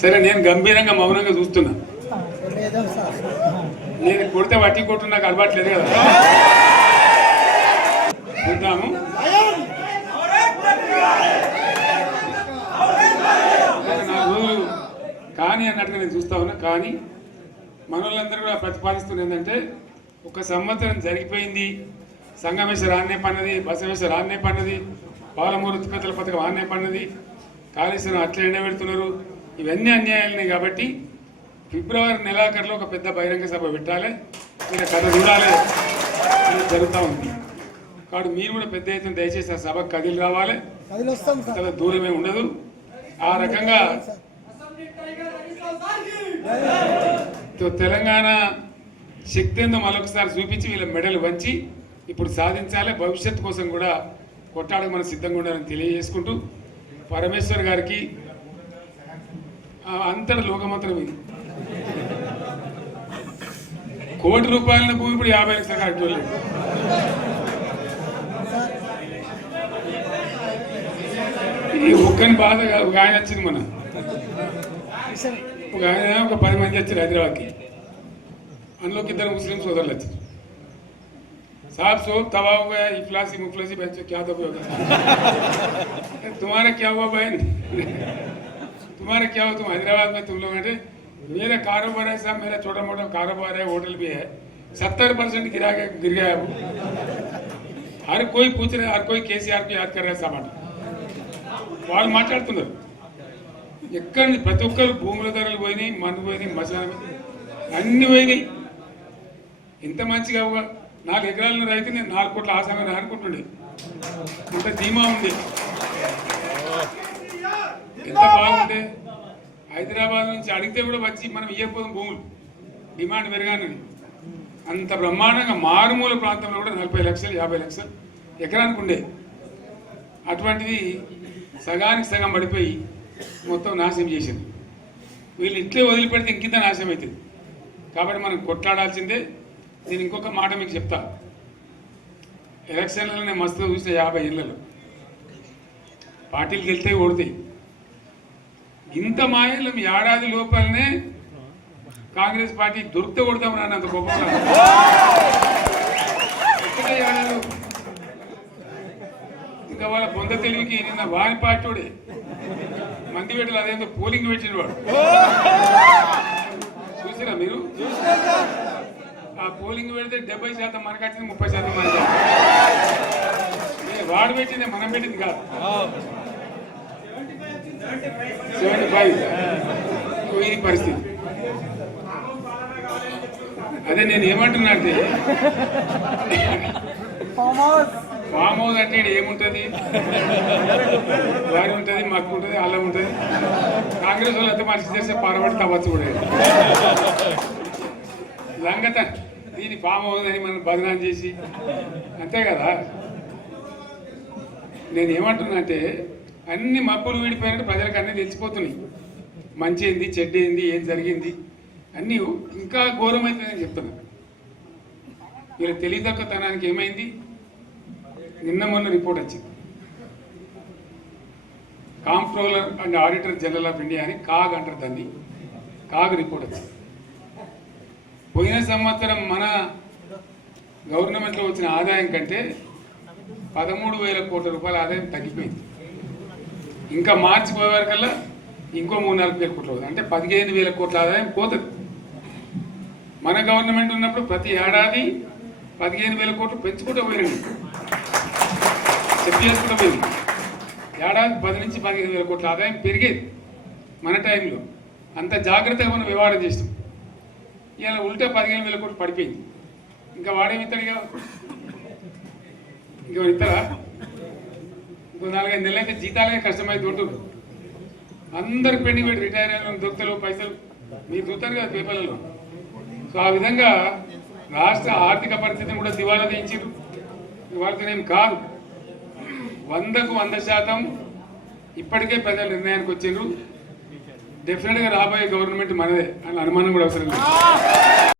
సరే నేను గంభీరంగా మౌనంగా చూస్తున్నా. నేను కొడితే వట్టి కొట్టు నాకు అలవాట్లేదు కదా. చూద్దాము. కానీ అన్నట్టుగా నేను చూస్తా ఉన్నా. కానీ మనోళ్ళందరూ కూడా ప్రతిపాదిస్తుంది ఏంటంటే, ఒక సంవత్సరం జరిగిపోయింది, సంగమేశ్వర ఆన్నే పన్నది, బసవేశ్వర ఆన్నే పన్నది, పాలమూరు ఉత్పత్తుల పథకం ఆన్నే పన్నది, కాళేశ్వరం అట్లా ఎండబెడుతున్నారు, ఇవన్నీ అన్యాయాలని. కాబట్టి ఫిబ్రవరి నెలాఖరులో ఒక పెద్ద బహిరంగ సభ పెట్టాలి, మీరు కథ చూడాలి అని జరుగుతూ ఉంది. కాబట్టి మీరు కూడా పెద్ద ఎత్తున దయచేసి ఆ సభకు కదిలి రావాలి, చాలా దూరమే ఉండదు. ఆ రకంగా తెలంగాణ శక్తి ఏందో మరొకసారి చూపించి వీళ్ళ మెడలు వంచి ఇప్పుడు సాధించాలి. భవిష్యత్తు కోసం కూడా కొట్టాడకు మనం సిద్ధంగా ఉండాలని తెలియజేసుకుంటూ, పరమేశ్వర్ గారికి అంతటి లోకమంత్రం ఇది. కోటి రూపాయల భూమి ఇప్పుడు 50 లక్షలు కట్టలేదు. ఈ ఒక్కని బాధ ఒక ఆయన వచ్చింది, మన ఒక ఆయన ఒక 10 మంది వచ్చారు హైదరాబాద్కి. అందులోకి 2 ముస్లిం సోదరులు వచ్చారు. साहब सोब तबाह हो गया, इफलासी मुफलसी बच्चों क्या दबे हो गया. तुम्हारा क्या हुआ बहन, तुम्हारा क्या हुआ, तुम हैदराबाद में तुम लोग हैं. मेरा कारोबार है साहब, मेरा छोटा मोटा कारोबार है, होटल भी है, 70% गिर गया है. हर कोई पूछ रहे, हर कोई केसीआर को याद कर रहा है सामान. వాళ్ళు మాట్లాడుతున్నారు. ఎక్కడ ప్రతి ఒక్కరు భూముల ధరలు పోయినాయి, మందు పోయినాయి, మసాలా అన్ని పోయినాయి. ఎంత మంచిగా 4 ఎకరాల రైతు నేను 4 కోట్ల ఆశాగా అనుకుంటుండే. అంత ధీమా ఉంది, ఎంత బాగుండే. హైదరాబాద్ నుంచి అడిగితే కూడా వచ్చి మనం ఇవ్వకపోదాం భూములు, డిమాండ్ పెరగానని. అంత బ్రహ్మాండంగా మారుమూల ప్రాంతంలో కూడా 40 లక్షలు 50 లక్షలు ఎకరానికి ఉండే. అటువంటిది సగానికి సగం పడిపోయి మొత్తం నాశనం చేసింది. వీళ్ళు ఇట్లే వదిలిపెడితే ఇంకింత నాశనం అవుతుంది. కాబట్టి మనం కొట్లాడాల్సిందే. నేను ఇంకొక మాట మీకు చెప్తా. ఎలక్షన్లలో నేను మస్తు చూసిన 50 ఏళ్ళలో పార్టీలు గెలితే ఓడితాయి. ఇంత మాయలు ఏడాది లోపలనే కాంగ్రెస్ పార్టీ దొరికితే కొడతాం రాని అంత గొప్పగా. ఇంకా వాళ్ళ పొంద తెలివికి నిన్న వారి పార్టీడే మంది పెట్టాలి, అదేందో పోలింగ్ పెట్టిన వాడు చూసిరా మీరు. ఆ పోలింగ్ పెడితే 70% మనకు వచ్చింది, 30% మనకి. వాడు పెట్టింది, మనం పెట్టింది కాదు. 75 ఇది పరిస్థితి. అదే నేను ఏమంటున్నా అంటే, ఫామ్ హౌస్ అంటే ఏముంటుంది, వారి ఉంటుంది, మాకు ఉంటుంది, అల్లం ఉంటుంది. కాంగ్రెస్ వాళ్ళు అయితే మనిషి చేస్తే పారబడి తవ్వచ్చు కూడా లంగత. దీన్ని ఫామ్ హౌస్ అని మనం బదనాం చేసి అంతే కదా. నేను ఏమంటున్నా అంటే, అన్ని మబ్బులు విడిపోయినట్టు ప్రజలకు అన్నీ తెలిసిపోతున్నాయి. మంచి ఏంది, చెడ్డ ఏంది, ఏం జరిగింది అన్నీ ఇంకా ఘోరమైందని చెప్తున్నా. వీళ్ళ తెలివితక్కువతనానికి ఏమైంది, నిన్న మొన్న రిపోర్ట్ వచ్చింది. Comptroller and auditor general of India అని కాగ్ అంటారు దాన్ని. కాగ్ రిపోర్ట్ వచ్చింది. పోయిన సంవత్సరం మన గవర్నమెంట్లో వచ్చిన ఆదాయం కంటే 13,000 కోట్ల రూపాయల ఆదాయం తగ్గిపోయింది. ఇంకా మార్చి పోయే వరకల్లా ఇంకో 3-4 కోట్ల అవుతుంది. అంటే 15,000 కోట్ల ఆదాయం పోతుంది. మన గవర్నమెంట్ ఉన్నప్పుడు ప్రతి ఏడాది 15,000 కోట్లు పెంచుకుంటూ పోయింది, చెప్పి చేసుకుంటూ పోయింది. ఏడాది 10 నుంచి 15,000 కోట్ల ఆదాయం పెరిగేది మన టైంలో. అంత జాగ్రత్తగా మనం వ్యవహారం చేస్తాం. ఇలా ఉల్టా 15,000 కోట్లు పడిపోయింది. ఇంకా వాడేమిస్తాడుగా, ఇంకా ఇస్తారా? ఇంకో 4-5 నెలలు అయితే జీతాలే కష్టమైతే ఉంటుంది. అందరు పెండింగ్ పెట్టి రిటైర్ అయిన దొరుకుతలు పైసలు మీరు చూస్తారు కదా పేపర్లలో. సో ఆ విధంగా రాష్ట్ర ఆర్థిక పరిస్థితిని కూడా దివాలా తీయించారు. ఇవాళతోనేం కాదు, 100కు 100% ఇప్పటికే ప్రజలు నిర్ణయానికి వచ్చారు. డెఫినెట్గా రాబోయే గవర్నమెంట్ మనదే అని అనుమానం కూడా అవసరం లేదు.